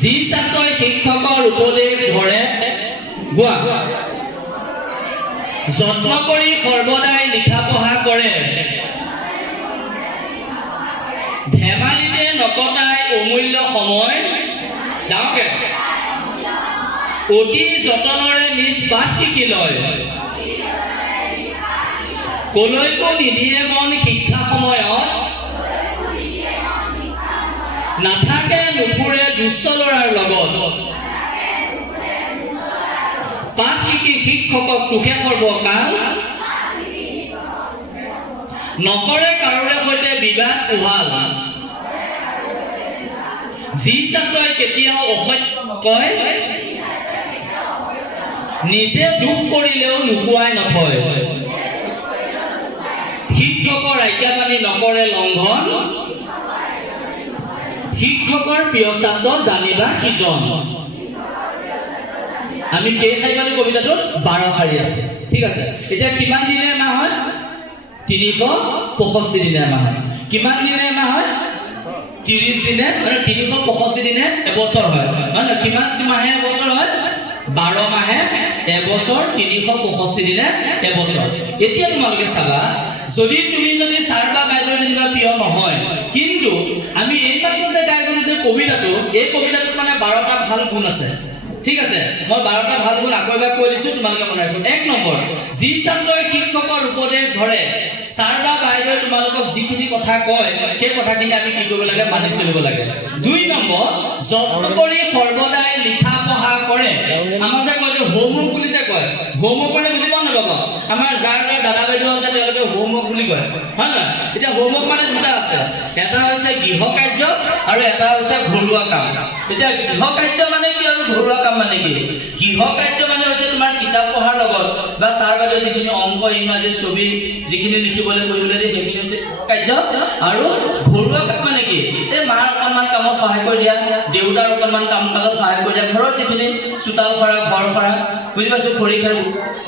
যি ছাত্ৰই শিক্ষকৰ উপদেশ ধৰে গোৱা যত্ন কৰি সৰ্বদাই লিখা পঢ়া কৰে ধেমালিতে নকটাই অমূল্য সময় ডাঙৰকে অতি যতনেৰে নিজ পাঠ শিকি লয় কলৈকো নিদিয়ে মন শিক্ষা সময়ত নাথাকে নুফুৰে দুষ্ট ল'ৰাৰ লগত পাঠ শিকি শিক্ষকক তোষে সৰ্বকাল নকৰে কাৰোৰে সৈতে বিবাদ উহাল যি ছাত্ৰই কেতিয়াও অসত্য নকয় নিজে দুখ কৰিলেও লুকুৱাই নথয় শিক্ষকৰ আজ্ঞাবাণী নকৰে লংঘন শিক্ষকৰ প্ৰিয় ছাত্ৰ জানিবা কিজন আমি কেইখাই মানে কবিতাটোত 12 শাৰী আছে ঠিক আছে এতিয়া কিমান দিনে মাহ হয় 365 দিনে মাহ হয় কিমান দিনে মাহ হয় 30 দিনে আৰু 365 দিনে এবছৰ হয় মানে কিমান মাহে এবছৰ হয় 12 মাহে এবছৰ 365 দিনে এবছৰ এতিয়া তোমালোকে চাবা যদি তুমি যদি ছাৰ বা বাইদেউ যেনিবা প্ৰিয় নহয় কিন্তু আমি এই মাত্ৰ যে গাই গলো যে কবিতাটো এই কবিতাটোত মানে 12টা ভাল গুণ আছে ঠিক আছে মই 12টা ভাল গুণ আকৌ এবাৰ কৈ দিছো তোমালোকে মনে ৰাখিব এক নম্বৰ যি ছাত্ৰই শিক্ষকৰ উপদেশ ধৰে ছাৰ বা বাইদেউ তোমালোকক যিখিনি কথা কয় সেই কথাখিনি আমি কি কৰিব লাগে মানি চলিব লাগে দুই নম্বৰ যত্ন কৰি সৰ্বদাই লিখা পঢ়া কৰে আমাৰ যে কয় যে হোমৱৰ্ক বুলি যে কয় হোমৱৰ্ক মানে বুজি পোৱা নাপাব আমাৰ যাৰ দাদা বাইদেউ আছে তেওঁলোকে হোমৱৰ্ক বুলি কয় হয় না এতিয়া হোমৱৰ্ক মানে দুটা আছে এটা হৈছে গৃহ কাৰ্য আৰু এটা হৈছে ঘৰুৱা কাম এতিয়া গৃহ কাৰ্য মানে কি আৰু ঘৰুৱা কাম মানে কি গৃহ কাৰ্য মানে হৈছে তোমাৰ কিতাপ পঢ়াৰ লগত বা ছাৰ বাইদেউ যিখিনি অংক ইংৰাজী ছবি যিখিনি লিখিবলৈ পঢ়িবলৈ দিয়ে সেইখিনি হৈছে কাৰ্য আৰু ঘৰুৱা কাম মানে কি এই মাৰ অকণমান কামত সহায় কৰি দিয়া দেউতাৰ অকণমান কাম কাজত সহায় কৰি দিয়া ঘৰৰ যিখিনি চোতাল সৰা ঘৰ সৰা বুজি পাইছো খৰি খেৰ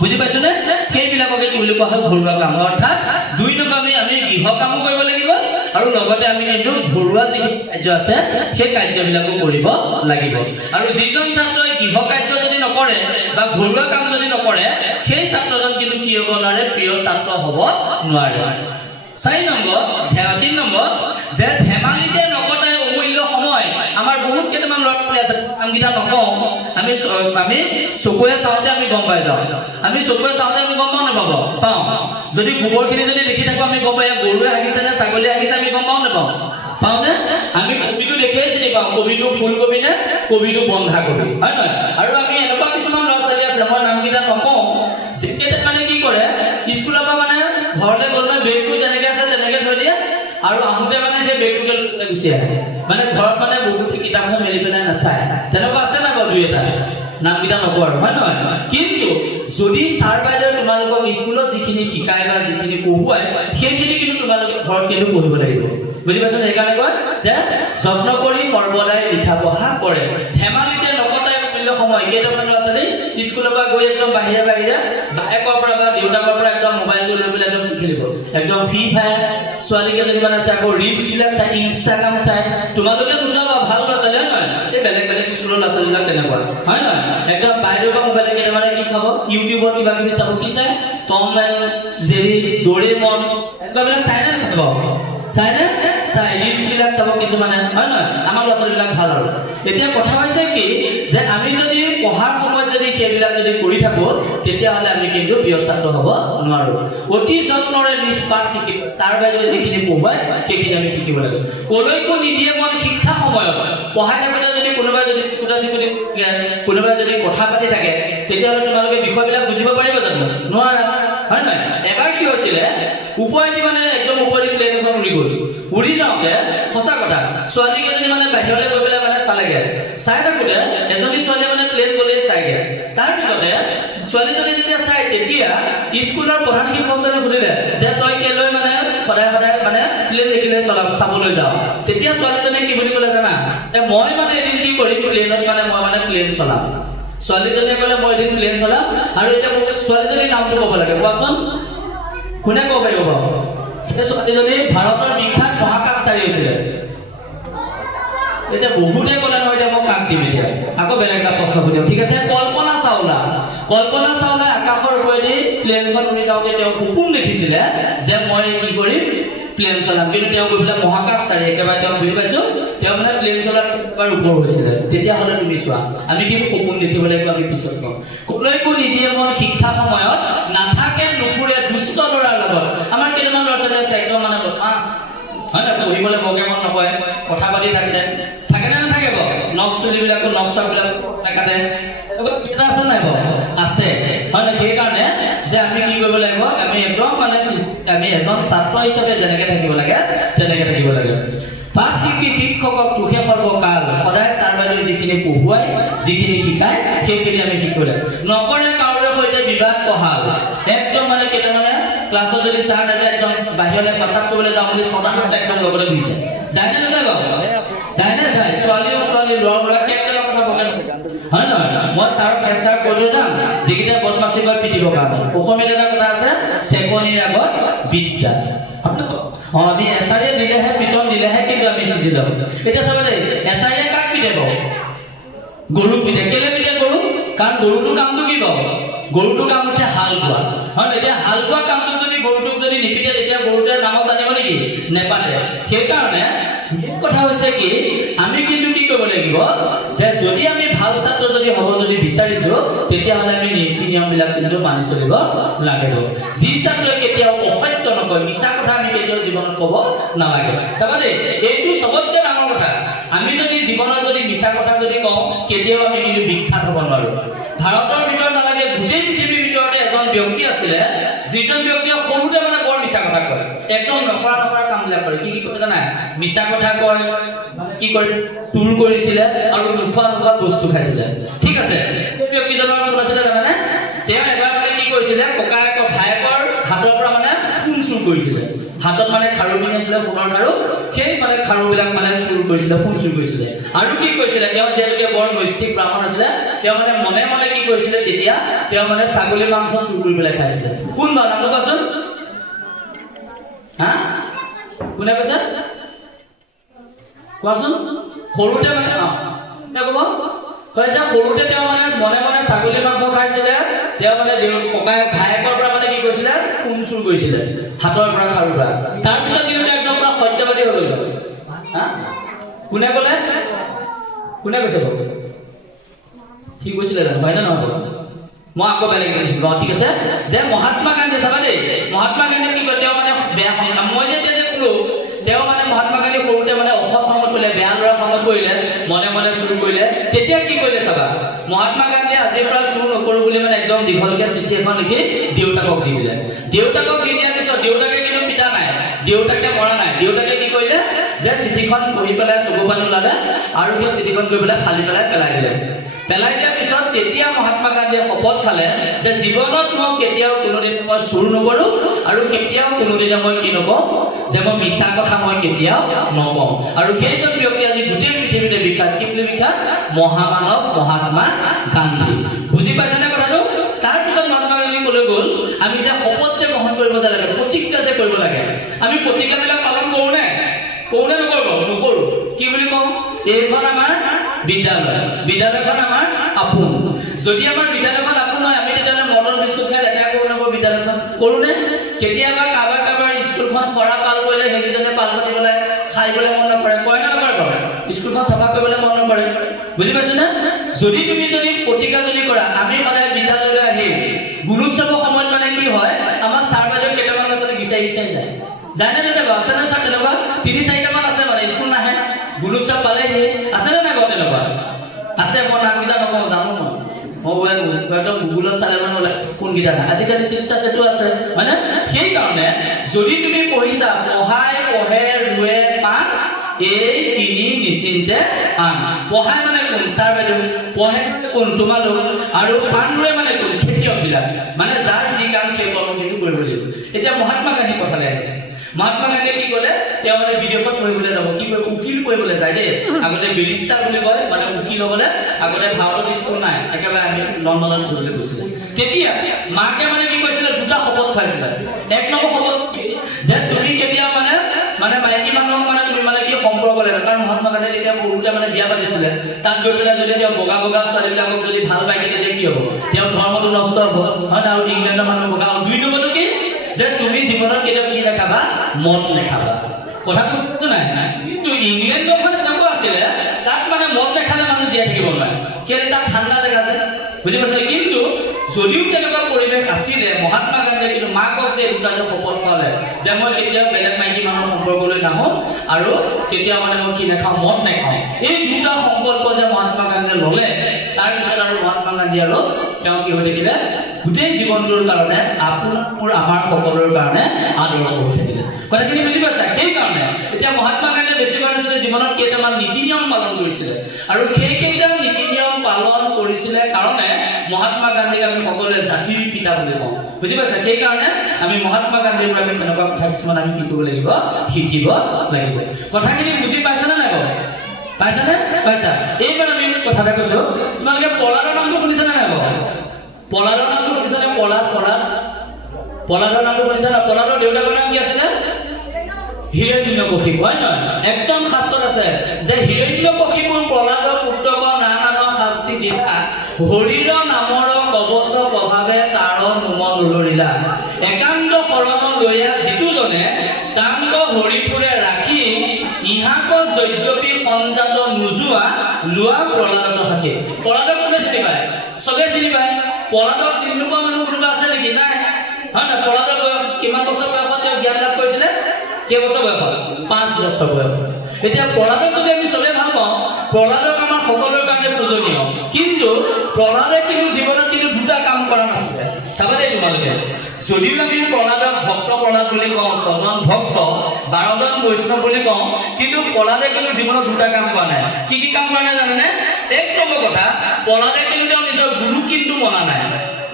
বুজি পাইছো নে সেইবিলাককে কি বুলি কোৱা হয় ঘৰুৱা কাম অৰ্থাৎ দুই নম্বৰ আমি গৃহ কামো কৰিব লাগিব আৰু লগতে আমি কিন্তু ঘৰুৱা যিখিনি কাৰ্য আছে সেই কাৰ্যবিলাকো কৰিব লাগিব আৰু যিজন ছাত্ৰই গৃহ কাৰ্য যদি নকৰে বা ঘৰুৱা কাম যদি নকৰে সেই ছাত্ৰজন কিন্তু কি হ'ব নোৱাৰে প্ৰিয় ছাত্ৰ হ'ব নোৱাৰে 4 নম্বৰ 3 নম্বৰ যে ধেমালিতে নকটাই অমূল্য সময় আমাৰ বহুত কেইটামান ল'ৰা ছোৱালী আছে নামকেইটা নকওঁ আমি চকুৰে চাওঁতে আমি গম পাই যাওঁ আমি চকুৰে চাওঁতে আমি গম পাওঁ যদি গোবৰখিনি যদি দেখি থাকোঁ আমি গম পাই গৰুৱে হাগিছে নে ছাগলীয়ে হাগিছে আমি গম নাপাওঁ পাওঁনে আমি কবিটো দেখিয়ে চিনি পাওঁ কবিটো ফুলকবি নে কবিটো বন্ধাকবি হয় নহয় আৰু আমি এনেকুৱা কিছুমান ল'ৰা ছোৱালী আছে মই নামকেইটা নকওঁ যিকেইটা মানে কি কৰে স্কুলৰ পৰা মানে ঘৰলৈ গ'লে বেগটো যেনেকৈ আছে তেনেকৈ থৈ দিয়ে আৰু আহোঁতে মানে সেই বেগটোকে লৈ গুচি আহে মানে ঘৰত মানে বহুত কিতাপখন মেলি পেলাই নাচায় তেনেকুৱা আছে না বাৰু দুই এটা নামকেইটা নকওঁ আৰু হয় নহয় কিন্তু যদি ছাৰ বাইদেউ তোমালোকক স্কুলত যিখিনি শিকায় বা যিখিনি পঢ়ুৱায় সেইখিনি কিন্তু তোমালোকে ঘৰত কিন্তু পঢ়িব লাগিব বুজি পাইছো সেইকাৰণে কয় যে যত্ন কৰি সৰ্বদাই লিখা পঢ়া কৰে ধেমালিতে নকটাই অমূল্য সময় কেইটামান ল'ৰা ছোৱালী স্কুলৰ পৰা গৈ একদম বাহিৰে বায়েকৰ পৰা বা দেউতাকৰ পৰা একদম মোবাইলটো লৈ পেলাই একদম খেলিব একদম ফ্ৰী ফায়াৰ ছোৱালীকেইজনী মানে আছে আকৌ ৰিলছবিলাক চাই ইনষ্টাগ্ৰাম চাই তোমালোকে বুজাবা ভাল ল'ৰা ছোৱালী হয় নহয় এই বেলেগ স্কুলৰ ল'ৰা ছোৱালীবিলাক তেনেকুৱা হয় নহয় একদম বাহিৰৰ পৰা মোবাইল কেইটামানে কি খাব ইউটিউবত কিবা কিবি চাব কি চাই টম এণ্ড জেৰী ডৰেমন এনেকুৱাবিলাক চাই নে নাথাকিব চাইনে চাই ৰিলছবিলাক চাব কিছুমানে হয় নহয় আমাৰ ল'ৰা ছোৱালীবিলাক ভাল আৰু এতিয়া কথা হৈছে কি যে আমি যদি পঢ়াৰ সময়ত যদি সেইবিলাক যদি কৰি থাকোঁ তেতিয়াহ'লে আমি কিন্তু প্ৰিয় ছাত্ৰ হ'ব নোৱাৰোঁ অতি যত্নৰে নিজ পাঠ শিকিব ছাৰ বাইদেউ যিখিনি পঢ়ুৱায় সেইখিনি আমি শিকিব লাগে কলৈকো নিদিয়ে মন শিক্ষা সময়ত পঢ়াই থাকোঁতে যদি কোনোবাই যদি চিকুটি কোনোবাই যদি কথা পাতি থাকে তেতিয়াহ'লে তোমালোকে বিষয়বিলাক বুজিব পাৰিব জানো নোৱাৰা হয় নহয় এবাৰ কি হৈছিলে ওপৰেদি মানে একদম ওপৰেদি প্লেন এখন উৰি যাওঁতে সঁচা কথা ছোৱালীকেইজনী মানে বাহিৰলৈ গৈ পেলাই মানে চালেগে চাই থাকোঁতে এজনী ছোৱালীয়ে মানে প্লেন গ'লে চাইগে তাৰপিছতে ছোৱালীজনী যেতিয়া চাই তেতিয়া স্কুলৰ প্ৰধান শিক্ষকজনে সুধিলে যে তই কেলৈ মানে সদায় মানে প্লেন দেখিলে চাবলৈ যাওঁ তেতিয়া ছোৱালীজনীয়ে কি বুলি ক'লে জানা মই মানে এদিন কি কৰিম প্লেনত মানে মই মানে প্লেন চলাম ছোৱালীজনীয়ে ক'লে মই এদিন প্লেন চলাম আৰু এতিয়া মোক ছোৱালীজনীৰ নামটো ক'ব লাগে কোৱাচোন কোনে ক'ব পাৰিব বাৰু এই ছোৱালীজনী ভাৰতৰ বিখ্যাত মহাকাশচাৰী হৈছিলে এতিয়া বহুতে ক'লে নহয় এতিয়া দিম এতিয়া আকৌ বেলেগ এটা প্ৰশ্ন সুধিম ঠিক আছে কল্পনা চাওলা আকাশৰ ওপৰেদি প্লেনখন উৰি যাওঁতে তেওঁ সপোন দেখিছিলে যে মই কি কৰিম প্লেন চলাম কিন্তু তেওঁ গৈ পেলাই মহাকাশচাৰী একেবাৰে তেওঁ বুজি পাইছো তেওঁ মানে প্লেন চলাত এবাৰ ওপৰ হৈছিলে তেতিয়াহ'লে তুমি চোৱা আমি কি সপোন দেখিব লাগিব আমি পিছত কম কলৈকো নিদিয়ে মন শিক্ষা সময়ত নাথাকে নুপুৰে দুষ্ট ল'ৰাৰ লগত আমাৰ কেইটামান ল'ৰা ছোৱালী আছে একদম মানে বদমাছ হয় না পঢ়িবলৈ বগে মন নকৰে কথা পাতি থাকে নে নাথাকে বাৰু নক্সবিলাকো নক্সাবিলাক নাকাটে এটা আছে নাই বাৰু আছে হয় না সেইকাৰণে যে আমি কি কৰিব লাগিব আমি একদম মানে আমি এজন ছাত্ৰ হিচাপে যেনেকৈ থাকিব লাগে তেনেকৈ থাকিব লাগে পাঠ শিক্ষকক দুখে সৰ্বকাল সদায় ছাৰ বাইদেৱে যিখিনি পঢ়ুৱাই যিখিনি শিকায় সেইখিনি আমি শিকিব লাগে নকৰে কাৰোৰে সৈতে বিবাদ পঢ়াল একদম মানে কেইটামানে ক্লাছত যদি ছাৰ নাযায় একদম বাহিৰলৈ পেচাব কৰিবলৈ যাওঁ বুলি ছটা সাতটা একদম লগতে গুচি যায় নে নাযায় বাৰু যায় নে যায় ছোৱালী ল'ৰা কেইটাৰ কথা বকে হয় নহয় মই ছাৰক কেঞ্চাৰ কৰি যাম যিকেইটা বদমাচি কৰি পিটিব কাৰণে অসমীয়াত এটা কথা আছে চেকনিৰ আগত বিদ্যা আমি এছাৰিয়ে দিলেহে পিটন দিলেহে কিন্তু আমি চিজি যাব এতিয়া চাব দেই এছাৰিয়ে কাক পিটে বাৰু গৰুক পিটে কেলে পিটে গৰু কাৰণ গৰুটোৰ কামটো কি বাৰু গৰুটোৰ কাম হৈছে হাল বোৱা হয় এতিয়া হাল বোৱা কামটো যদি গৰুটোক যদি নিপিটে তেতিয়া গৰুটোৱে নামত জানিব নেকি নেপাতে সেইকাৰণে কথা হৈছে কি আমি কিন্তু কি কৰিব লাগিব যে যদি আমি ভাল ছাত্ৰ যদি হ'ব যদি বিচাৰিছো তেতিয়াহ'লে আমি নীতি নিয়মবিলাক কিন্তু মানি চলিব লাগিব যি ছাত্ৰই কেতিয়াও অসত্য নকয় মিছা কথা আমি কেতিয়াও জীৱনত ক'ব নালাগে চাবা দেই এইটো চবতকৈ ডাঙৰ কথা আমি যদি জীৱনত যদি মিছা কথা যদি কওঁ কেতিয়াও আমি কিন্তু বিখ্যাত হ'ব নোৱাৰো ভাৰতৰ ভিতৰত নালাগে গোটেই পৃথিৱীৰ ভিতৰতে এজন ব্যক্তি আছিলে যিজন ব্যক্তিয়ে সৰুতে মানে বৰ মিছা কথা কয় একদম নকৰা কামবিলাক কৰে কি কৰে জানা মিছা কথা কয় মানে কি কৰে টুৰ কৰিছিলে আৰু নোখোৱা বস্তু খাইছিলে ঠিক আছে সেই ব্যক্তিজনৰ নাম আছিলে জানানে তেওঁ এবাৰ মানে কি কৰিছিলে ককায়েকৰ ভায়েকৰ হাতৰ পৰা মানে সোণ চুৰ কৰিছিলে হাতত মানে খাৰু পিন্ধি আছিলে সোণৰ খাৰু সেই মানে খাৰুবিলাক মানে চুৰ কৰিছিলে সোণ চুৰ কৰিছিলে আৰু কি কৰিছিলে তেওঁ যেনেকৈ বৰ নৈষ্ঠিক ব্ৰাহ্মণ আছিলে তেওঁ মানে মনে কি কৰিছিলে তেতিয়া তেওঁ মানে ছাগলী মাংস চুৰ কৰি পেলাই খাইছিলে কোন বাৰু নামটো কোৱাচোন হা কোনে কৈছে কোৱাচোন সৰুতে মানে ক'ব হয় যে সৰুতে তেওঁ মানে মনে ছাগলী মাংস খাইছিলে তেওঁ মানে ককায়েক ভায়েকৰ পৰা মানে কি কৰিছিলে সোণ চুৰ কৰিছিলে হাতৰ পৰা খাৰুৰ পৰা তাৰপিছত কিন্তু একদম পুৰা সত্যবাদী হৈ গ'ল হা কোনে ক'লে কোনে কৈছে বাৰু সি কৈছিলে জানো হয় নে নহয় মই আকৌ বেলেগ ঠিক আছে যে মহাত্মা গান্ধী চাবা দেই মহাত্মা গান্ধী কি কয় তেওঁ মানে বেয়া মই যেতিয়া যে ক'লো তেওঁ মানে মহাত্মা গান্ধী সৰুতে মানে অসৎ কামত কৰিলে বেয়া ল'ৰা কামত কৰিলে মনে চুৰ কৰিলে তেতিয়া কি কৰিলে চাবা মহাত্মা গান্ধীয়ে আজিৰ পৰা চুৰ নকৰো বুলি মানে একদম দীঘলকৈ চিঠি এখন লিখি দেউতাকক দি দিলে দেউতাকক দি দিয়াৰ পিছত দেউতাকে কিন্তু পিতা নাই দেউতাকে মৰা নাই দেউতাকে কি কৰিলে যে চিঠিখন পঢ়ি পেলাই চকু পানী ওলালে আৰু সেই চিঠিখন গৈ পেলাই ফালি পেলাই পেলাই দিয়াৰ পিছত তেতিয়া মহাত্মা গান্ধীয়ে শপত খালে যে জীৱনত মই কেতিয়াও কোনোদিন মই চুৰ নকৰো আৰু কেতিয়াও কোনোদিনে মই কি নকওঁ যে মই মিছা কথা মই কেতিয়াও নকওঁ আৰু সেইজন ব্যক্তি আজি গোটেই পৃথিৱীতে বিখ্যাত কি বুলি বিখ্যাত মহামানৱ মহাত্মা গান্ধী বুজি পাইছেনে কথাটো তাৰপিছত মহাত্মা গান্ধী ক'লৈ গ'ল আমি যে শপত যে গ্ৰহণ কৰিব যে লাগে প্ৰতিজ্ঞা যে কৰিব লাগে আমি প্ৰতিজ্ঞাবিলাক পালন কৰোঁনে নকৰোঁ কি বুলি কওঁ এইখন আমাৰ বিদ্যালয়খন আমাৰ আপোন যদি আমাৰ বিদ্যালয়খন আপোন হয় আমি তেতিয়াহ'লে মদন বিস্কুট খাই লেতেৰা কৰোঁ নকৰোঁ বিদ্যালয়খন কৰোঁনে কেতিয়াবা কাৰোবাৰ স্কুলখন সৰা পাল কৰিলে সেইকেইজনে পাল পাতিবলৈ খাইবলৈ মন নকৰে কয় নে নকৰে বাৰু স্কুলখন চাফা কৰিবলৈ মন নকৰে বুজি পাইছো নে যদি তুমি প্ৰতিজ্ঞা যদি কৰা আমি সদায় বিদ্যালয়লৈ আহি গুণোৎসৱৰ সময়ত মানে কি হয় আমাৰ ছাৰ বাইদেউ কেইটামান আচলতে বিচাৰি যায় জানে নে বাৰু আছে নে ছাৰ তেনেকুৱা 3-4টামান আছে মানে স্কুল নাহে গুণোৎসৱ পালেহি আছে নে নাই বাৰু তেনেকুৱা আছে মই নামকেইটা নকওঁ জানো মই একদম গুগলত চালে মানে ওলাই কোনকেইটা নাই আজিকালি শিক্ষা সেতু আছে মানে সেইকাৰণে যদি তুমি পঢ়িছা পঢ়ে ৰুৱে পাণ এই তিনি নিশ্চিন্তে আন পঢ়াই মানে কোন ছাৰ বাইদেউ পঢ়ে মানে কোন তোমালোক আৰু পাণ ৰুৱে মানে কোন খেতিয়কবিলাক মানে যাৰ যি কাম সেই কৰ্ম কিন্তু কৰিব লাগিব এতিয়া মহাত্মা গান্ধী কথালৈ আহিছে মহাত্মা গান্ধীয়ে কি ক'লে তেওঁ মানে বিদেশত পঢ়িবলৈ যাব কি কয় উকিল পঢ়িবলৈ যায় দেই আগতে বেৰিষ্টাৰ বুলি কয় মানে উকিল হ'বলৈ আগতে ভাৰতত স্কুল নাই একেবাৰে আমি লণ্ডনত পঢ়িবলৈ গৈছিলোঁ তেতিয়া মাকে মানে কি কৈছিলে দুটা শপত খুৱাইছিলে এক নম্বৰ শপত যে তুমি কেতিয়াও মানে মাইকী মানুহক মানে তুমি মানে কি সম্পৰ্ক লাগিব কাৰণ মহাত্মা গান্ধীয়ে তেতিয়া সৰুতে মানে বিয়া পাতিছিলে তাত গৈ পেলাই যদি তেওঁ বগা বগা ছোৱালীবিলাকক যদি ভাল পায় তেতিয়া কি হ'ব তেওঁ ধৰ্মটো নষ্ট হ'ব হয় না আৰু ইংলেণ্ডৰ মানুহ বগা দুই নম্বৰটো কি যে তুমি জীৱনত কেতিয়াও কি নাখাবা মদ নাখাবা কথাটো নাই কিন্তু ইংলেণ্ডখন এনেকুৱা আছিলে তাত মানে মদ নাখালে মানুহ জীয়াই থাকিব নোৱাৰে কেলে তাত ঠাণ্ডা জেগা আছে বুজি পাইছে কিন্তু যদিও তেনেকুৱা পৰিৱেশ আছিলে মহাত্মা গান্ধীয়ে কিন্তু মাকক যে দুটা যে শপত খালে যে মই কেতিয়াও বেলেগ মাইকী মানুহৰ সম্পৰ্কলৈ নাহো আৰু কেতিয়াও মানে মই কি নাখাওঁ মদ নাখাওঁ এই দুটা সংকল্প যে মহাত্মা গান্ধীয়ে ল'লে তাৰপিছত আৰু মহাত্মা গান্ধী আৰু তেওঁ কি হৈ থাকিলে গোটেই জীৱনটোৰ কাৰণে আপোনাৰ আমাৰ সকলোৰ কাৰণে আদৰ্শ হৈ থাকিলে কথাখিনি বুজি পাইছা সেইকাৰণে এতিয়া মহাত্মা গান্ধীয়ে বেছিভাগ আছিলে জীৱনত কেইটামান নীতি নিয়ম পালন কৰিছিলে আৰু সেইকেইটা নীতি নিয়ম পালন কৰিছিলে কাৰণে মহাত্মা গান্ধীক আমি সকলোৱে জাতিৰ পিতা বুলি কওঁ বুজি পাইছা সেইকাৰণে আমি মহাত্মা গান্ধীৰ পৰা আমি তেনেকুৱা কথা কিছুমান আমি কি কৰিব লাগিব শিকিব লাগিব কথাখিনি বুজি পাইছানে নাই বাৰু পাইছানে পাইছা এইবাৰ আমি কথা এটা কৈছো তোমালোকে পলাৰৰ নামটো শুনিছানে নাই বাৰু পলাৰৰ নামটো শুনিছানে পলাৰৰ নামটো শুনিছানে পলাৰৰ দেউতাকৰ নাম কি আছিলে হিৰণ্যকশিপু হয় নহয় একদম শাস্ত্ৰত আছে যে হিৰণ্যকশিপুৰ প্ৰহ্লাদৰ পুত্ৰক নানা শাস্তি দিলা হৰিৰ নামৰ কবচ প্ৰভাৱে তাৰ নোম নলৰিলা একান্ত শৰণ লৈয়া যিটোজনে তাংগ হৰিপুৰে ৰাখি ইহাক যদ্যপি সঞ্জাত নোযোৱা লোৱা প্ৰহ্লাদত থাকে প্ৰহ্লাদক কোনে চিনি পায় চবে চিনি পায় প্ৰহ্লাদক চিনি নোপোৱা মানুহ কোনোবা আছে নেকি নাই হয় নহয় প্ৰহ্লাদৰ বয়স কিমান বছৰ বয়সত তেওঁ জ্ঞান লাভ কৰিছিলে কেইবছৰ বয়সত 5 বছৰ বয়সত এতিয়া প্ৰহ্লাদক যদি আমি চবে ভাল পাওঁ প্ৰহ্লাদক আমাৰ সকলোৰ কাৰণে পূজনীয় কিন্তু প্ৰহ্লাদে কিন্তু জীৱনত কিন্তু দুটা কাম কৰা নাছিলে চাবা দেই তোমালোকে যদিও আমি প্ৰহ্লাদক ভক্ত প্ৰহ্লাদ বুলি কওঁ 6 জন ভক্ত 12 জন বৈষ্ণৱ বুলি কওঁ কিন্তু প্ৰহ্লাদে কিন্তু জীৱনত দুটা কাম কৰা নাই কি কাম কৰা নাই জানেনে এক নম্বৰ কথা প্ৰহ্লাদে কিন্তু তেওঁ নিজৰ গুৰু কিন্তু মনা নাই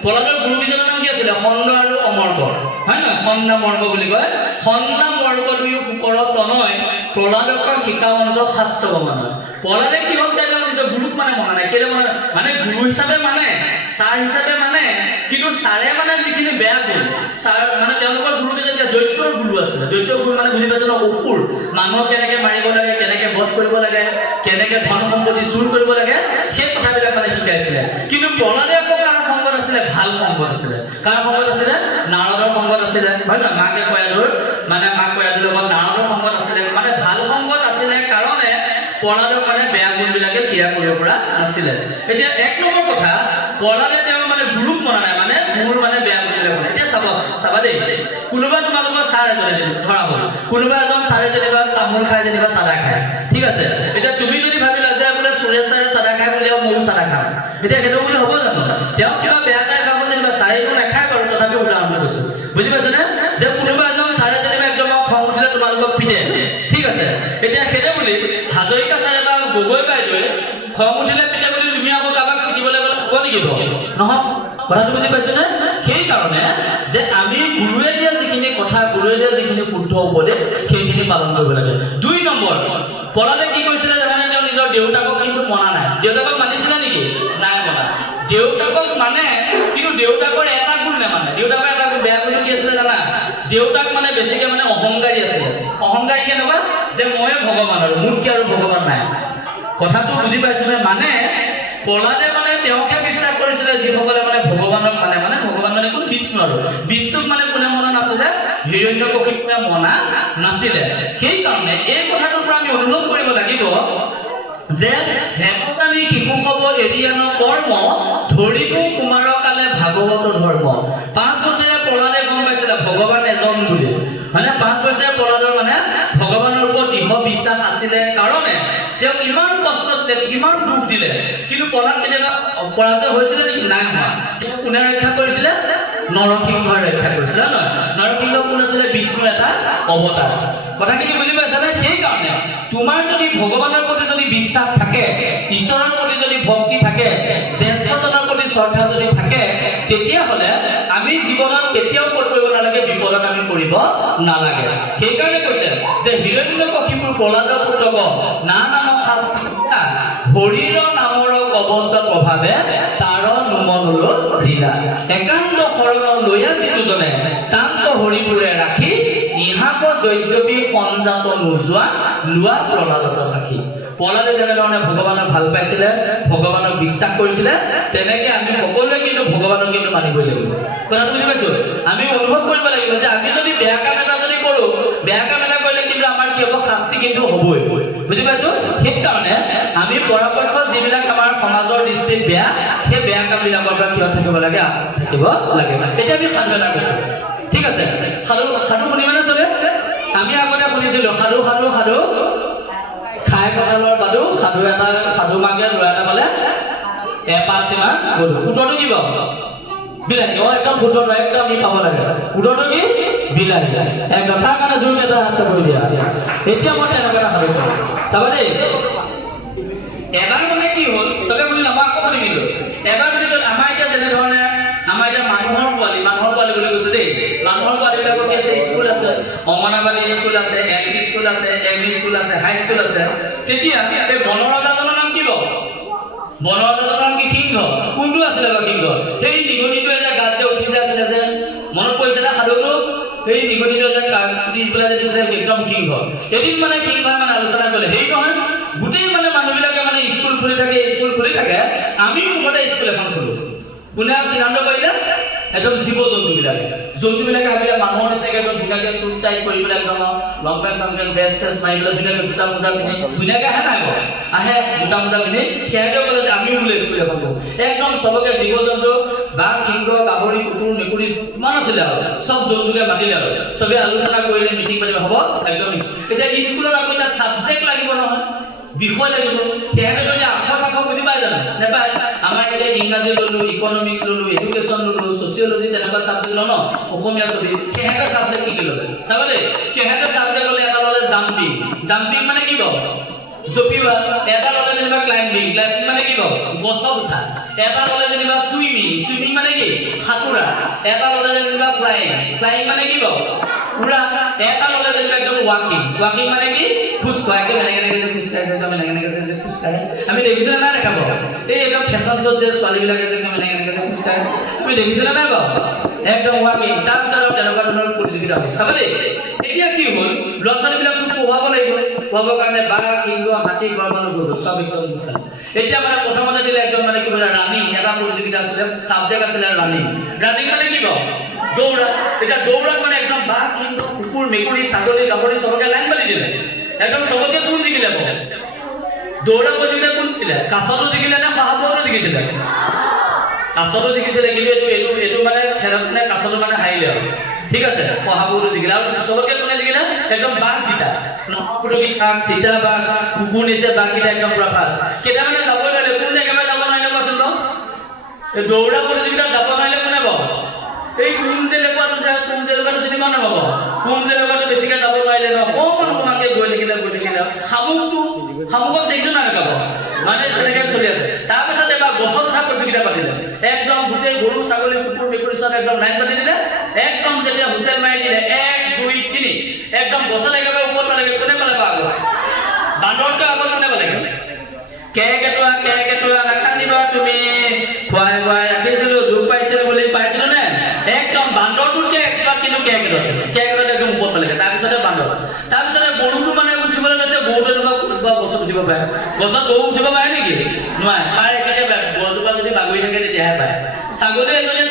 প্ৰহ্লাদৰ গুৰু কেইজনৰ নাম কি আছিলে খণ্ড আৰু অমৰ্ক হয় নহয় খণ্ড মৰ্ক বুলি কয় খণ্ড মৰ্ক দুয়ো শুকৰ তনয় প্ৰহ্লাদকৰ শিকা মন্ত্ৰ শাস্ত্ৰ বমন প্ৰহ্লাদে কি হ'ল তেওঁ নিজৰ গুৰুক মানে মনা নাই কেলে মানে গুৰু হিচাপে মানে ছাৰ হিচাপে মানে কিন্তু ছাৰে মানে যিখিনি বেয়া গুণ ছাৰ মানে তেওঁলোকৰ গুৰু কেইজন দৈত্যৰ গুৰু আছিলে দৈত্যৰ গুৰু মানে বুজি পাইছে ন অসুৰ মানুহক কেনেকে মাৰিব লাগে কেনেকে বধ কৰিব লাগে কেনেকে ধন সম্পত্তি চুৰ কৰিব লাগে সেই কথাবিলাক মানে শিকাইছিলে কিন্তু প্ৰহ্লাদে কাৰ সংগত আছিলে ভাল সংগত আছিলে কাৰ সংগত আছিলে নাৰদৰ সংগত আছিলে হয় না মাকে কয়াদুৰ মানে মাক কয়াদুৰ লগত নাৰদৰ সংগত আছিলে মানে ভাল সংগত আছিলে কাৰণে প্ৰহ্লাদৰ মানে বেয়া গুণবিলাকে ক্ৰিয়া কৰিব পৰা নাছিলে এতিয়া এক নম্বৰ কথা প্ৰহ্লাদে তেওঁ মানে গুৰুক মনা নাই মানে গুৰুৰ মানে বেয়া গুণবিলাক মনে এতিয়া চাবা দেই কোনোবা তোমালোকৰ ছাৰ এজনে ধৰা হ'ল কোনোবা এজন ছাৰে যেনিবা তামোল খায় যেনিবা চাদা খায় ঠিক আছে এতিয়া তুমি যদি ভাবিলা যে বোলে সুৰেশ ছাৰে চাদা খায় বুলি ময়ো চাদা খাম এতিয়া সেইটো বুলি হ'ব জানো তেওঁ কিবা বেয়া তাই খাব যেনিবা ছাৰেটো নাখায় বাৰু তথাপি উদাহৰণ কৈছো বুজি পাইছেনে যে কোনোবা এজন ছাৰে যেনিবা একদম খং উঠিলে তোমালোকক পিটে ঠিক আছে এতিয়া সেইটো বুলি হাজৰিকা ছাৰে বা গগৈ বাইদেৱে খং উঠিলে পিটে বুলি তুমি আকৌ কাৰোবাক পিটিবলৈ গ'লে হ'ব নেকি নহয় কথাটো বুজি পাইছেনে সেইকাৰণে যে আমি গুৰুৱে দিয়া যিখিনি কথা গুৰুৱে দিয়া যিখিনি শুদ্ধ উপদেশ সেইখিনি পালন কৰিব লাগে 2 নম্বৰ প্ৰহ্লাদে কি কৰিছিলে জানানে তেওঁ নিজৰ দেউতাকক কিন্তু মনা নাই দেউতাকক মানিছিলে নেকি নাই মনা দেউতাকক মানে কিন্তু দেউতাকৰ এটা গুণ নেমানে দেউতাকৰ এটা বেয়া গুণ কি আছিলে জানা দেউতাক মানে বেছিকে মানে অহংকাৰী আছিলে অহংকাৰী কেনেকুৱা যে মই ভগৱান আৰু মোতকে আৰু ভগৱান নাই কথাটো বুজি পাইছনে মানে প্ৰহ্লাদে মানে তেওঁকে বিশ্বাস কৰিছিলে যিসকলে মানে ভগৱানক মানে ভগৱান মানে কোন বিষ্ণু আৰু বিষ্ণুক মানে কোনে মনা নাছিলে হিৰণ্যকশিপুৱে মনা নাছিলে সেইকাৰণে এই কথাটোৰ পৰা আমি অনুভৱ কৰিব লাগিব যে হেমকালী শিশু হব এৰিয়ানো কৰ্ম ধৰিব কুমাৰ কালে ভাগৱত ধৰ্ম 5 বছৰীয়া প্ৰহ্লাদে গম পাইছিলে ভগৱান এজন বুলি মানে 5 বছৰীয়া প্ৰহ্লাদৰ মানে ভগৱানৰ ওপৰত দৃঢ় বিশ্বাস আছিলে কাৰণে তেওঁ ইমান কষ্ট দিলে ইমান দুখ দিলে কিন্তু প্ৰহ্লাদ কেতিয়াবা পৰাজয় হৈছিলে নেকি নাই হোৱা তেওঁ কোনে ৰক্ষা কৰিছিলে নৰসিংহই ৰক্ষা কৰিছিলে নহয় নৰসিংহ কোন আছিলে বিষ্ণুৰ এটা অৱতাৰ কথাখিনি বুজি পাইছানে সেইকাৰণে তোমাৰ যদি ভগৱানৰ প্ৰতি যদি বিশ্বাস থাকে ঈশ্বৰৰ প্ৰতি যদি ভক্তি থাকে জ্যেষ্ঠজনৰ প্ৰতি শ্ৰদ্ধা যদি থাকে তেতিয়াহ'লে আমি জীৱনত কেতিয়াও ক'ত কৰিব নালাগে বিপদত আমি পৰিব নালাগে সেইকাৰণে কৈছে যে হিৰণ্যকশিপুৰ প্ৰহ্লাদৰ পুত্ৰক নানা শাস্তি হৰিৰ নামৰ কবচ প্ৰভাৱে তাৰ নোম নলৰিলা একান্ত শৰণ লৈয়া যিটোজনে তান্ত হৰিপুৰে ৰাখি ইহাক যদ্যপি সঞ্জাত নোযোৱা লোৱা প্ৰহ্লাদৰ সাক্ষী প্ৰহ্লাদে যেনেধৰণে ভগৱানক ভাল পাইছিলে, ভগৱানক বিশ্বাস কৰিছিলে, তেনেকে আমি সকলোৱে কিন্তু ভগৱানক কিন্তু মানিবই লাগিব। কথাটো বুজি পাইছো? আমি অনুভৱ কৰিব লাগিব যে আমি যদি বেয়া কাম এটা যদি কৰো, বেয়া কাম এটা কৰিলে কিন্তু আমাৰ কি হ'ব, শাস্তি কিন্তু হ'বই। বুজি পাইছো? সেইকাৰণে আমি পৰাপক্ষত যিবিলাক আমাৰ সমাজৰ দৃষ্টিত বেয়া, সেই বেয়া কামবিলাকৰ পৰা কিয় থাকিব লাগে, থাকিব লাগে। এতিয়া আমি সাধু এটা কৈছো, ঠিক আছে? সাধু সাধু শুনিবানে চবে? আমি আগতে শুনিছিলো সাধু সাধু সাধু খাই কঁঠালৰ বাদু, সাধু মাকে ল'ৰা এটা ক'লে এপাচিমা গ'লো। উত্তৰটো কি বাৰু? বিলাহী। একদম শুদ্ধটো একদম আমি পাব লাগে। উত্তৰটো কি? বিলাহী। একদম তাৰ কাৰণে জোৰকে এটা হাত চাপৰি দিয়া। এতিয়া মই তেনেকুৱা এটা সাধু কওঁ, চাবা দেই। এবাৰ মানে কি হ'ল, চবে শুনি নামা আকৌ শুনি দিলো। এবাৰ মানে আমাৰ এতিয়া যেনেধৰণে আমাৰ এতিয়া মানুহৰ পোৱালি বুলি কৈছো দেই। মানুহৰ পোৱালিবিলাকৰ কি আছে, স্কুল আছে, অংগনবাড়ী স্কুল আছে, LP স্কুল আছে, MV স্কুল আছে, হাই স্কুল আছে। তেতিয়া এই বনৰজাজনৰ নাম কি বাৰু? বনৰজাজনৰ নাম কি? সিংহ। কোনটো আছিলে বাৰু সিংহ? সেই নিগনিটোৱে যে গাত যে উঠি যে আছিলে যে, মনত পৰিছে না সাধুটো? সেই নিগনিটোৱে যে উঠি পেলাই যে দিছিলে, একদম সিংহ। এদিন মানে সিংহই মানে আলোচনা কৰিলে, সেই নহয় গোটেই মানে মানুহবিলাকে মানে স্কুল খুলি থাকে, আমি মুঠতে স্কুল এখন খোলো। কোনে সিদ্ধান্ত কৰিলে? একদম জীৱ-জন্তুবিলাকে ভাবিলে মানুহৰ নিচিনাকে একদম ধুনীয়াকে চুট টাইট কৰি পেলাই একদম লং পেণ্ট চং পেণ্ট ড্ৰেছ চেছ মাৰি পেলাই ধুনীয়াকে জোতা মোজা পিন্ধি ধুনীয়াকে আহে নাই বাৰু? আহে জোতা মোজা পিন্ধি। সিহঁতেও ক'লে যে আমিও বোলে স্কুল এখন কৰো। একদম চবকে জীৱ-জন্তু, বাঘ, সিংহ, গাহৰি, কুকুৰ, মেকুৰী কিমান আছিলে আৰু চব জন্তুকে মাতিলে আৰু চবে আলোচনা কৰিলে, মিটিং পাতিব, হ'ব একদম। এতিয়া স্কুলত আকৌ এটা ছাবজেক্ট লাগিব নহয়, বিষয় লাগিব। সিহঁতে যদি আখৰ চাখৰ বুজি পাই জানো? নেপায়। আমাৰ এতিয়া ইংৰাজী ললো, ইকনমিক্স ললো, এডুকেশ্যন ললো, ছচিয়লজি, তেনেকুৱা চাবজেক্ট ললো ন, অসমীয়া ছবি। সিহঁতে চাবজেক্ট কি ল'লে চাব দেই। সিহঁতে চাবজেক্ট ল'লে, এটা ল'লে জাম্পিং। জাম্পিং মানে কি বাৰু? জঁপিওৱা। এটা ল'লে যেনিবা ক্লাইম্বিং। ক্লাইম্বিং মানে কি বাৰু? গছত উঠা। এটা ল'লে যেনিবা চুইমিং। চুইমিং মানে কি? সাঁতোৰা। এটা ল'লে যেনিবা ফ্লাইং। ফ্লাইং মানে কি বাৰু? উৰা। এটা ল'লে যেনিবা একদম ৱাকিং। ৱাকিং মানে কি? খোজকঢ়া। এনেকে খোজকাঢ়ে, এনেকে খোজকাঢ়ে। আমি দেখিছো নাই দেখাব? এই একদম ফেশ্বন শ্ব'ত যে ছোৱালীবিলাকে যে এনেকে খোজকাঢ়ে, আমি দেখিছো নাই বাৰু? একদম ৱাকিং। তাৰপিছত তেনেকুৱা ধৰণৰ প্ৰতিযোগিতা হয়, চাব দেই। এতিয়া কি হ'ল, ল'ৰা ছোৱালীবিলাকতো পঢ়াব লাগিব। পঢ়াবৰ কাৰণে বাঘ, সিংহ, হাতী, গড়, মানুহ গ'লো, চব একদম শিকালে। এতিয়া মানে প্ৰথমতে দিলে একদম মানে কি বোলে ৰানিং, এটা প্ৰতিযোগিতা আছিলে, চাবজেক্ট আছিলে ৰানিং। ৰানিং মানে কি বাৰু? দৌৰা। এতিয়া দৌৰাত মানে একদম বাঘ, সিংহ, কুকুৰ, মেকুৰী, ছাগলী, গাহৰি চবকে লাইন পাতি দিলে। একদম চবকে কোন জিকিলে বাৰু? দৌৰা প্ৰতিযোগিতা কোন জিকিলে? কাছটো জিকিলে নে শহাপহুটো জিকিছিলে? কাছটো জিকিছিলে, কিন্তু এইটো মানে খেলত মানে কাছটো মানে হাৰিলে আৰু, ঠিক আছে? শহাপহুটো জিকিলে। আৰু চবতকে কোনে জিকিলে? একদম বাঘকেইটা, পুতকি বাঘ, চিতা বাঘ, কুকুৰ নিচে বাঘকেইটা একদম পুৰা ফাষ্ট। কেইটামানে যাব নোৱাৰিলে, কোন একেবাৰে যাব নোৱাৰিলে কোৱাচোন বাৰু? এই দৌৰা প্ৰতিযোগিতাত যাব নোৱাৰিলে কোনে বাৰু? এই কোন যে লেকুৱাটো চিনি পাওঁ নাপাব? কোন যে লেকুৱাটো বেছিকে যাব নোৱাৰিলে ন, অকণমানকে গৈ থাকিলে। শামুকক দেখিছো নাই দেখাব? মানে তেনেকে চলি আছে। তাৰপিছত এবাৰ গছত উঠা প্ৰতিযোগিতা পাতিলে। একদম গোটেই গৰু, ছাগলী, কুকুৰ, মেকুৰী চব একদম লাইন পাতি দিলে। একদম যেতিয়া হুইচেল মাৰি দিলে 1 2 3, একদম গছত একেবাৰে ওপৰত পালেগে। কোনে পালে বাৰু আগত? বান্দৰটো আগত কোনে পালেগে? কেকেটুৱা নাকান্দিবা তুমি, খুৱাই ৰাখিছিলো, দুখ পাইছিলো বুলি পাইছিলো নে? একদম বান্দৰটোতকে এক্সপাৰ্ট কিন্তু কেকেটুৱা একদম ওপৰত পালেগে। তাৰপিছতে বান্দৰ। তাৰপিছতে গৰুটো মানে উঠিবলৈ লৈছে। গৰুটো গছত উঠিব পাৰে? গছত গৰু উঠিব পাৰে নেকি? নোৱাৰে। পাৰে কেতিয়াবা গছজোপা যদি বাগৰি থাকে তেতিয়াহে পাৰে। ছাগলী এজনী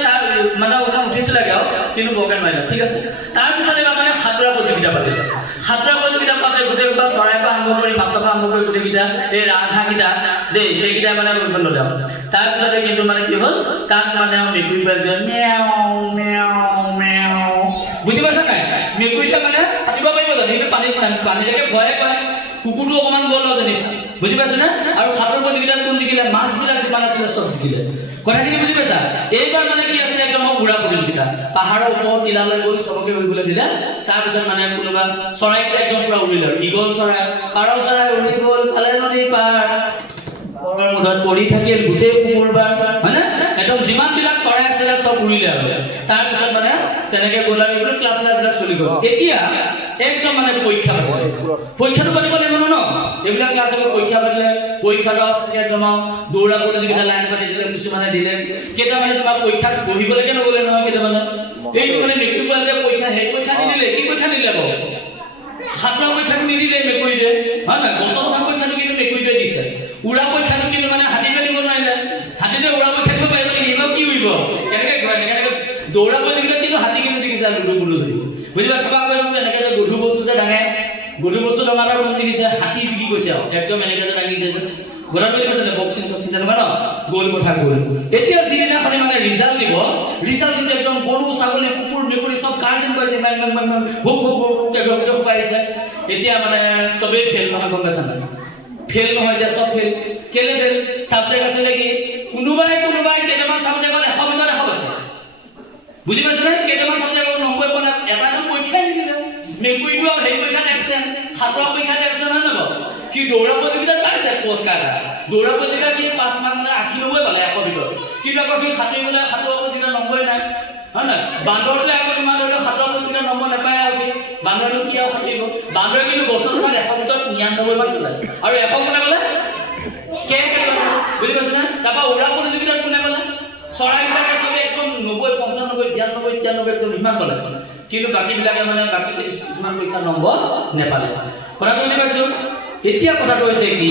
মানে উঠিছিলেগে আৰু, কিন্তু বৰকে নোৱাৰিলে, ঠিক আছে? তাৰপিছত এবাৰ মানে সাঁতোৰা প্ৰতিযোগিতা পাতিলে। সাঁতোৰা প্ৰতিযোগিতা পাতে গোটেই চৰাইৰ পৰা আৰম্ভ কৰি মাছৰ পৰা আৰম্ভ কৰি গোটেইকেইটা, এই ৰাজহাঁহকেইটা দেই, সেইকেইটা মানে কৰিব ল'লে আৰু। তাৰপিছতে কিন্তু মানে কি হ'ল, তাত মানে মেকুৰী পোৱালি মেও, বুজি পাইছা নাই? মেকুৰীটা মানে পাতিব পাৰিব জানো? কিন্তু পানীলৈকে ভয়ে কৰে। কুকুৰটো অকণমান গ'ল যেনে, বুজি পাইছো নে? আৰু সাঁতোৰ প্ৰতিযোগিতাত কোন জিকিলে? মাছবিলাক যিমান আছিলে চব জিকিলে। কথাখিনি বুজি পাইছা? এইবাৰ মানে কি আছিলে, একদম উৰা প্ৰতিযোগিতা। পাহাৰৰ ওপৰত টিলালৈ গৈ চবকে উৰিবলৈ দিলে। তাৰপিছত মানে কোনোবা চৰাইকেইটা একদম পুৰা উৰিলে আৰু। ঈগল চৰাই, পাৰ চৰাই উৰি গ'ল ফালে নদী পাৰ, মুঠত পৰি থাকিল গোটেই কুকুৰবাৰ, হয়নে? একদম যিমানবিলাক চৰাই আছিলে চব উৰিলে আৰু। তাৰপিছত মানে তেনেকে গ'ল আৰু এইবোৰ ক্লাছবিলাক চলি গ'ল। এতিয়া একদম মানে পৰীক্ষাটো পাতিব লাগিব ন? এইবিলাক ক্লাছ আকৌ পৰীক্ষা পাতিলে। পৰীক্ষাটো একদম দৌৰা প্ৰতিযোগিতা লাইন পাতি দিলে, কিছুমানে দিলে। কেইটামানে তোমাৰ পৰীক্ষাত বহিবলৈকে নগ'লে নহয়। কেইটামানে এইটো মানে মেকুৰী পোৱালিতে পৰীক্ষা, সেই পৰীক্ষা নিদিলে। কি পৰীক্ষা নিদিলে বাৰু? সাঁতোৰা পৰীক্ষাটো নিদিলে মেকুৰীটোৱে, হয় নহয়? গছত উঠা পৰীক্ষাটো কিন্তু মেকুৰীটোৱে উৰা পৰীক্ষাটো কিন্তু মানে হাতীটোৱে দিব নোৱাৰিলে হাতীটোৱে উৰা পৰীক্ষা দিব পাৰিব নেকি এইবাৰ কি উৰিব কেনেকৈ দৌৰা প্ৰতিযোগিতাত কিন্তু হাতী কিন্তু জিকিছে লুডু গুলো যদি বুজিবা কিবা কৰিব এনেকৈ যে গধুৰ বস্তু যে দাঙে গধুৰ বস্তু দঙাটা কোনো জিকিছে হাতী জিকি গৈছে আৰু একদম এনেকৈ যে দাঙি যায় গোলা বুলি কৈছে বক্সিং চক্সিং তেনেকুৱা ন গ'ল কথা গ'ল এতিয়া যিদিনাখনি মানে ৰিজাল্ট দিব ৰিজাল্ট দিলে একদম গৰু ছাগলী কুকুৰ মেকুৰী চব গাৰ্জেন পাইছে ভোক ভোক ভোক একদম পাইছে এতিয়া মানে চবেই ফেল নহয় গম পাইছা নাই ফেল নহয় এতিয়া চব ফেল কেলে ফেল ছাবজেক্ট আছিলে কি কোনোবাই কেইটামান ছাবজেক্টত 100 ভিতৰত 100 আছে বুজি পাইছে নে কেইটামান ছাবজেক্টত 90 পইণ্ট এটানো পৰীক্ষা নিদিলে মেকুৰীটো সেই পৰীক্ষাত এবচেণ্ট সাতৰা পৰীক্ষাত এবচেণ্ট হয় নব কি দৌৰা প্ৰতিযোগিতাত পাইছে পুৰস্কাৰ দৌৰা প্ৰতিযোগিতাত কি 5 মাৰ্ক মানে 80-90 পালে 100 ভিতৰত কিন্তু আকৌ কি সাঁতুৰিবলৈ সাঁতোৰা প্ৰতিযোগিতাত নম্বৰে নাই হয় না বান্দৰটোৱে আকৌ তোমাৰ ধৰি লওক সাঁতোৰা প্ৰতিযোগিতাত নম্বৰ নাপায় আৰু কি বান্দৰটো কি আৰু সাঁতুৰিব বান্দৰে কিন্তু বছৰটোত 100 ভিতৰত 99 মান পালে আৰু 100 কোনে পালে বুজি পাইছে না তাৰপৰা উৰা প্ৰতিযোগিতাত কোনে পালে চৰাইবিলাকে চবে একদম 90 95 92 93 একদম ইমান পালে কিন্তু বাকীবিলাকে মানে বাকী কিছুমান পৰীক্ষাত নম্বৰ নেপালে কথাটো বুজি পাইছো এতিয়া কথাটো হৈছে কি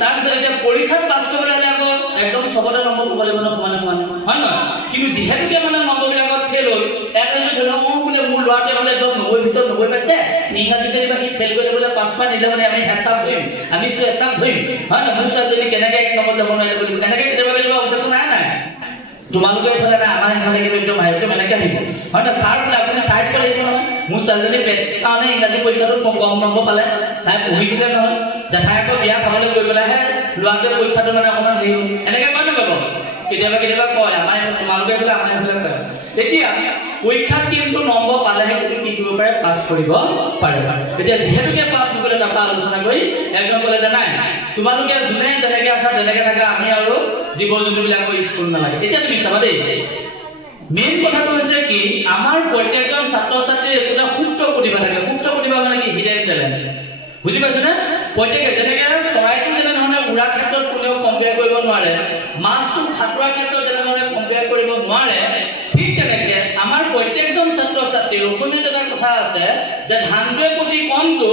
তাৰপিছত এতিয়া পৰীক্ষাত পাছ কৰিবলৈ হ'লে আকৌ একদম চবতে নম্বৰ পাব লাগিব ন সমানে সমানে হয় নহয় কিন্তু যিহেতুকে মানে নম্বৰবিলাকত ফেল হ'ল এটা যদি ধৰি লওক বোলে মোৰ ল'ৰাটোৱে বোলে একদম 90 ভিতৰত 90 পাইছে ইংৰাজী যেনিবা সি ফেল কৰি বোলে 5 মাৰ্ক নিলে মানে আমি হেডছআপ ধৰিম আমি হেডছআপ ধৰিম হয় নহয় মোৰ ছোৱালীজনী কেনেকৈ 1 নম্বৰ যাব নোৱাৰিলে বুলি কেনেকৈ কেতিয়াবা কেতিয়াবা অবজেকশ্যন নাই তোমালোকে এইফালে নাই আমাৰ এইফালে কিন্তু একদম হাইটো এনেকৈ আহিব হয় না ছাৰ বোলে আপুনি চাইড কৰি আহিব নহয় মোৰ ছোৱালীজনী কাৰণে ইংৰাজী পৰীক্ষাটোত কম নম্বৰ পালে তাই পঢ়িছিলে নহয় জেঠাইকৰ বিয়া খাবলৈ গৈ পেলাইহে ল'ৰাটোৱে পৰীক্ষাটো মানে অকণমান হেৰি হ'ল এনেকৈ কয় নক'ব কেতিয়াবা কয় আমাৰ তোমালোকে বোলে আমাৰ এইফালে কয় এতিয়া পৰীক্ষাত কিন্তু নম্বৰ পালেহে কিন্তু কি কৰিব পাৰে পাছ কৰিব পাৰে এতিয়া যিহেতুকে পাছ কৰিবলৈ তাৰপৰা আলোচনা কৰি একদম ক'লে যে নাই তোমালোকে যোনে যেনেকৈ আছা তেনেকৈ থাকা আমি আৰু জীৱ জন্তুবিলাকৰ স্কুল নালাগে এতিয়া তুমি চাবা দেই মেইন কথাটো হৈছে কি আমাৰ প্ৰত্যেকজন ছাত্ৰ ছাত্ৰীৰ একোটা সুপ্ত প্ৰতিভা থাকে সুপ্ত প্ৰতিভা মানে কি হিডেন টেলেণ্ট বুজি পাইছেনে প্ৰত্যেকে যেনেকৈ চৰাইটো যেনেধৰণে উৰা ক্ষেত্ৰত কোনেও কম্পেয়াৰ কৰিব নোৱাৰে মাছটো সাঁতোৰাৰ ক্ষেত্ৰত যেনেধৰণে কম্পেয়াৰ কৰিব নোৱাৰে ঠিক তেনেকৈ আমাৰ প্ৰত্যেকজন ছাত্ৰ ছাত্ৰীৰ অসমীয়াত এটা কথা আছে যে ধানটোৱে প্ৰতি কণটো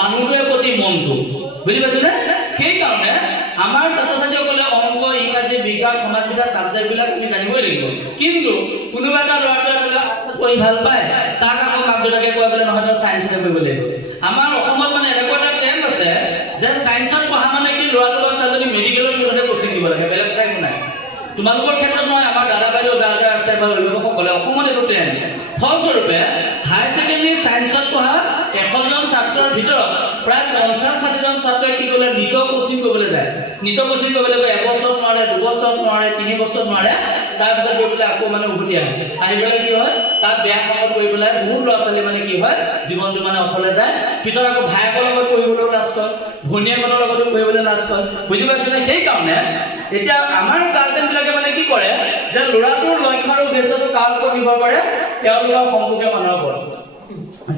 মানুহটোৱে প্ৰতি মনটো বুজি পাইছেনে সেইকাৰণে আমাৰ ছাত্ৰ ছাত্ৰীসকলে অংক ইংৰাজী বিজ্ঞান সমাজবিজ্ঞান ছাবজেক্টবিলাক আমি জানিবই লাগিব কিন্তু কোনোবা এটা ল'ৰাটোৱে পঢ়ি ভাল পায় তাক আকৌ মাক দেউতাকে কয় বোলে নহয় তই ছায়েন্সতে কৰিব লাগিব আমাৰ অসমত মানে এনেকুৱা এটা ট্ৰেণ্ড আছে যে ছায়েন্সত পঢ়া মানে কি ল'ৰাটো বা ছোৱালীজনী মেডিকেলৰ মুঠতে কোচিং দিব লাগে বেলেগ কথা একো নাই তোমালোকৰ ক্ষেত্ৰত নহয় আমাৰ দাদা বাইদেউ যাৰ যাৰ আছে বা অভিভাৱকসকলে অসমত এইটো ট্ৰেণ্ড ফলস্বৰূপে হায়াৰ ছেকেণ্ডেৰী ছায়েন্সত পঢ়া 100জন ছাত্ৰৰ ভিতৰত প্ৰায় 50-60জন ছাত্ৰই কি কৰিলে নিটৰ কোচিং কৰিবলৈ যায় নিটৰ কোচিং কৰিবলৈ গৈ 1 বছৰ নোৱাৰে 2 বছৰ নোৱাৰে 3 বছৰ নোৱাৰে তাৰপিছত গৈ পেলাই আকৌ মানে উভতি আহি পেলাই কি হয় তাত বেয়া কামত কৰি পেলাই বহুত ল'ৰা ছোৱালী মানে কি হয় জীৱনটো মানে অফলে যায় পিছত আকৌ ভায়েকৰ লগত পঢ়িবলৈও লাজ কৰে ভনীয়েকৰ লগতো পঢ়িবলৈ লাজ কৰে বুজি পাইছেনে সেইকাৰণে এতিয়া আমাৰ গাৰ্জেনবিলাকে মানে কি কৰে যে ল'ৰাটোৰ লক্ষ্য আৰু উদ্দেশ্যটো কাৰ ওপৰত নিৰ্ভৰ কৰে তেওঁলোকৰ সম্পৰ্কীয় মানুহৰ ওপৰত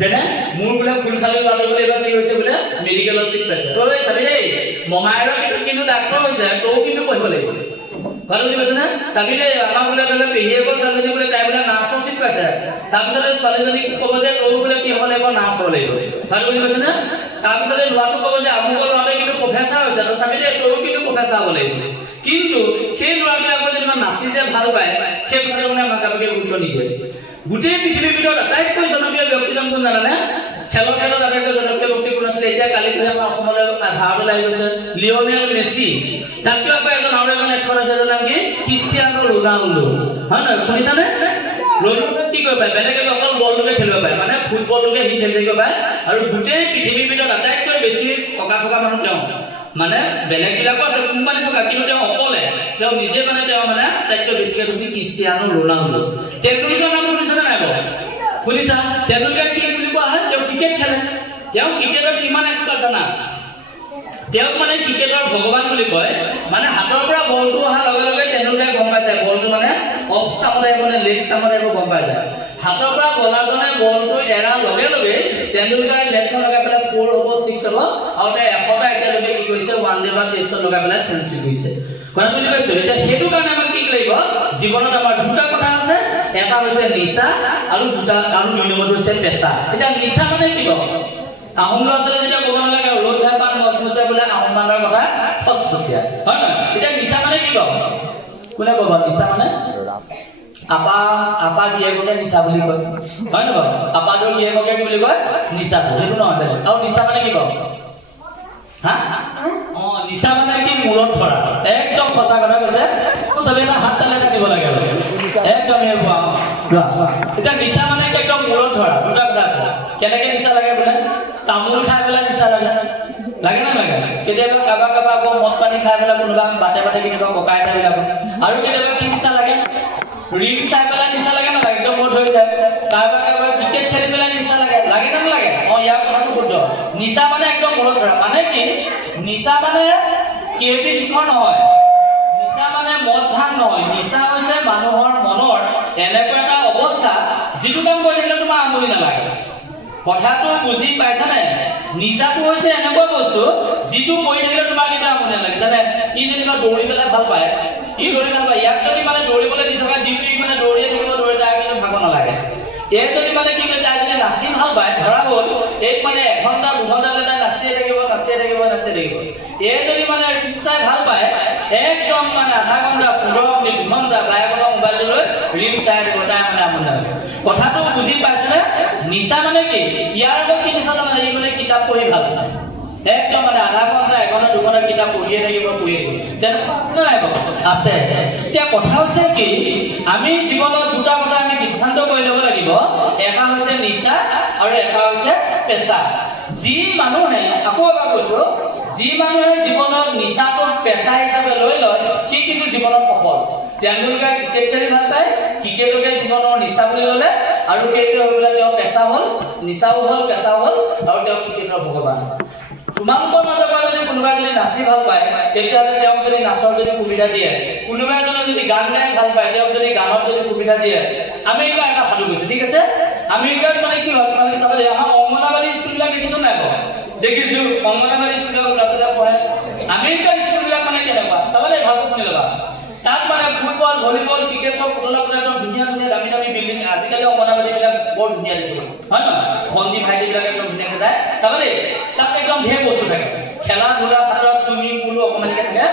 যেনে মোৰ বোলে ফুলখালী ল'ৰাটো বোলে এইবাৰ কি হৈছে বোলে মেডিকেলত চিট পাইছে তই চাবি দেই মঙাইৰৰ কিন্তু ডাক্তৰ হৈছে তও কিন্তু পঢ়িব লাগিব ভাল বুজি পাইছেনে চাবি দেই আমাৰ বোলে পেহীয়েকৰ ছোৱালীজনী বোলে তাই বোলে নাৰ্ছৰ চিট পাইছে তাৰপিছতে ছোৱালীজনীক ক'ব যে তই বোলে কি হ'ব লাগিব নাৰ্ছ হ'ব লাগিব ভাল বুজি পাইছেনে তাৰপিছতে ল'ৰাটোক ক'ব যে আমুকৰ ল'ৰাটোৱে কিন্তু প্ৰফেচাৰ হৈছে তই চাবি দেই তইও কিন্তু প্ৰফেচাৰ হ'ব লাগিব কিন্তু সেই ল'ৰাটোৱে আকৌ যেনিবা নাচি যে ভাল পায় সেই কথাটো মানে মাক বাপেকে গুৰুত্ব নিদিয়ে গোটেই পৃথিৱীৰ ভিতৰত আটাইতকৈ জনপ্ৰিয় ব্যক্তিজন কোন জানানে খেলৰ ক্ষেত্ৰত আটাইতকৈ জনপ্ৰিয় ব্যক্তি কোন আছিলে এতিয়া কালি পৰহি আমাৰ অসমলৈ ভাৰতলৈ আহি গৈছে লিঅ'নেল মেছি তাতকৈ আকৌ এজন আৰু এজন এক্সপাৰ্ট আছে এজন নাম কি ক্ৰিষ্টিয়ানো ৰনাল্ডো হয় নহয় শুনিছানে ৰনাল্ডো কি কৰিব পাৰে বেলেগে অকল বলটোকে খেলিব পাৰে মানে ফুটবলটোকে সি খেলি থাকিব পাৰে আৰু গোটেই পৃথিৱীৰ ভিতৰত আটাইতকৈ বেছি টকা থকা মানুহ তেওঁ মানে বেলেগবিলাকো আছে কোম্পানী থকা কিন্তু তেওঁ অকলে তেওঁ নিজে মানে তেওঁ মানে আটাইতকৈ বেছিকৈ ধনী ক্ৰিষ্টিয়ানো ৰনাল্ডো তেণ্ডুলকাৰ নাম শুনিছানে নাই বাৰু শুনিছা তেণ্ডুলকাৰ কি বুলি কোৱা হয় তেওঁ ক্ৰিকেট খেলে তেওঁ ক্ৰিকেটত কিমান এক্সপাৰ্ট জানা তেওঁক মানে ক্ৰিকেটৰ ভগৱান বুলি কয় মানে হাতৰ পৰা বলটো অহাৰ লগে লগে তেণ্ডুলকাৰে গম পাই যায় বলটো মানে অফ ষ্টাম্পত আহিব নে লেগ ষ্টাম্পত আহিব গম পাই যায় হাতৰ পৰা বলাৰজনে বলটো এৰাৰ লগে লগে তেণ্ডুলকাৰে নেটখন লগাই পেলাই 4 হ'ব 6 হ'ব আৰু তেওঁ 100টা এতিয়ালৈকে কি কৰিছে ওৱান ডে বা টেষ্টত লগাই পেলাই চেঞ্চুৰী কৰিছে কথা বুজি পাইছো এতিয়া সেইটো কাৰণে আমাক কি লাগিব জীৱনত আমাৰ দুটা কথা আছে এটা হৈছে নিচা আৰু দুই নম্বৰটো হৈছে পেচা এতিয়া নিচা মানে কি হ'ব আহোম ল'ৰা ছোৱালী যেতিয়া ক'ব নালাগে ৰ'দ ঘাই পান মচমচীয়া বোলে আহোম মানুহৰ কথা ফচফচীয়া হয় নহয় এতিয়া নিচা মানে কি বাৰু কোনে ক'ব নিচা মানে আপা গিয়েককে নিচা বুলি কয় হয় নহয় বাৰু আপাদৰ গিয়েককে কি বুলি কয় নিচা সেইটো নহয় বেলেগ আৰু নিচা মানে কি বাৰু হা নিচা মানে কি মূৰত ধৰা একদম সঁচা কথা কৈছে চবেই হাত তালে কাটিব লাগে একদম এতিয়া নিচা মানে কি একদম মূৰত ধৰা দুটা কথা আছে কেনেকে নিচা লাগে বোলে তামোল খাই পেলাই নিচা লাগে লাগে না লাগে কেতিয়াবা কাৰোবাৰ আকৌ মদ পানী খাই পেলাই কোনোবা বাটে বাটে কেতিয়াবা ককাই এটা বিলাক আৰু কেতিয়াবা কি নিচা লাগে ৰিল চাই পেলাই নিচা লাগে না লাগে একদম মদ হৈ যায় কাৰোবাৰ ক্ৰিকেট খেলি পেলাই নিচা লাগে লাগে না নালাগে ইয়াৰ কথাটো শুদ্ধ নিচা মানে একদম মূৰত ধৰা মানে কি নিচা মানে কেবি শিখৰ নহয় নিচা মানে মদ ভাং নহয় নিচা হৈছে মানুহৰ মনৰ এনেকুৱা এটা অৱস্থা যিটো কাম কৰি থাকিলে তোমাৰ আমনি নালাগে কথাটো বুজি পাইছানে নিচাটো হৈছে এনেকুৱা বস্তু যিটো কৰি থাকিলে তোমাৰ কিবা আমনি নালাগে জানে ই যেনিবা দৌৰি পেলাই ভাল পায় ই দৌৰি ভাল পায় ইয়াক যদি মানে দৌৰিবলৈ দি থকা দিনটো মানে দৌৰিয়ে থাকিব দৌৰি তাৰ কিন্তু ভাগৰ নালাগে এই যদি মানে কি তাই যদি নাচি ভাল পায় ধৰা হ'ল এই মানে 1 ঘণ্টা 2 ঘণ্টালৈ তাই নাচিয়ে থাকিব এই যদি মানে চাই ভাল পায় একদম মানে আধা ঘণ্টা 15 মিনিট 2 ঘণ্টা বায়েকৰ মোবাইলটো লৈ ৰিল চাই থাকিব তাই মানে আমনি নালাগে কথাটো বুজি পাইছেনে নিচা মানে কি ইয়াৰ আগত কি নিচা জানা এই মানে কিতাপ পঢ়ি ভাল পায় একদম মানে আধা ঘণ্টা 1 ঘণ্টা 2 ঘণ্টা কিতাপ পঢ়িয়ে থাকিব তেনেকুৱা নাই আছে এতিয়া কথা হৈছে কি আমি জীৱনত দুটা কথা আমি সিদ্ধান্ত কৰি ল'ব লাগিব এটা হৈছে নিচা আৰু এটা হৈছে পেশা যি মানুহে আকৌ এবাৰ কৈছো যি মানুহে জীৱনত নিচাটো পেশা হিচাপে লৈ লয় সি কিন্তু জীৱনত সফল তেওঁলোকে ক্ৰিকেট খেলি ভাল পায় ক্ৰিকেটকে জীৱনৰ নিচা বুলি ল'লে আৰু সেইটো হৈ পেলাই তেওঁ পেশা হ'ল নিচাও হ'ল পেশা হ'ল আৰু তেওঁ ক্ৰিকেটৰ ভগৱান তোমালোকৰ মাজৰ পৰা যদি কোনোবাই যদি নাচি ভাল পায় তেতিয়াহ'লে তেওঁক যদি নাচৰ যদি সুবিধা দিয়ে কোনোবা এজনে যদি গান গাই ভাল পায় তেওঁক যদি গানত যদি সুবিধা দিয়ে আমেৰিকা এটা সাধু গৈছে ঠিক আছে আমেৰিকাত মানে কি হয় তোমালোকে চাবলৈ আমাৰ অংগনাবাদী স্কুলবিলাক দেখিছো নাই বাৰু দেখিছো অংগনাবাদী স্কুলবিলাক ল'ৰা-ছোৱালীয়ে পঢ়ে আমেৰিকাৰ স্কুলবিলাক মানে কেনেকুৱা চাবলৈ ভালকৈ শুনি ল'বা তাত মানে ফুটবল ভলীবল ক্ৰিকেট চব পুতলা একদম ধুনীয়া দামী বিল্ডিং আজিকালি অংগনাবাদীবিলাক বৰ ধুনীয়া দেখিব হয় নহয় ভণ্টি ভাইটিবিলাক একদম ধুনীয়াকৈ যায় চাবলৈ তাত একদম ঢেৰ বস্তু থাকে খেলা ধূলা হাতৰ চুইমিং পুলো অকণমানিকে থাকে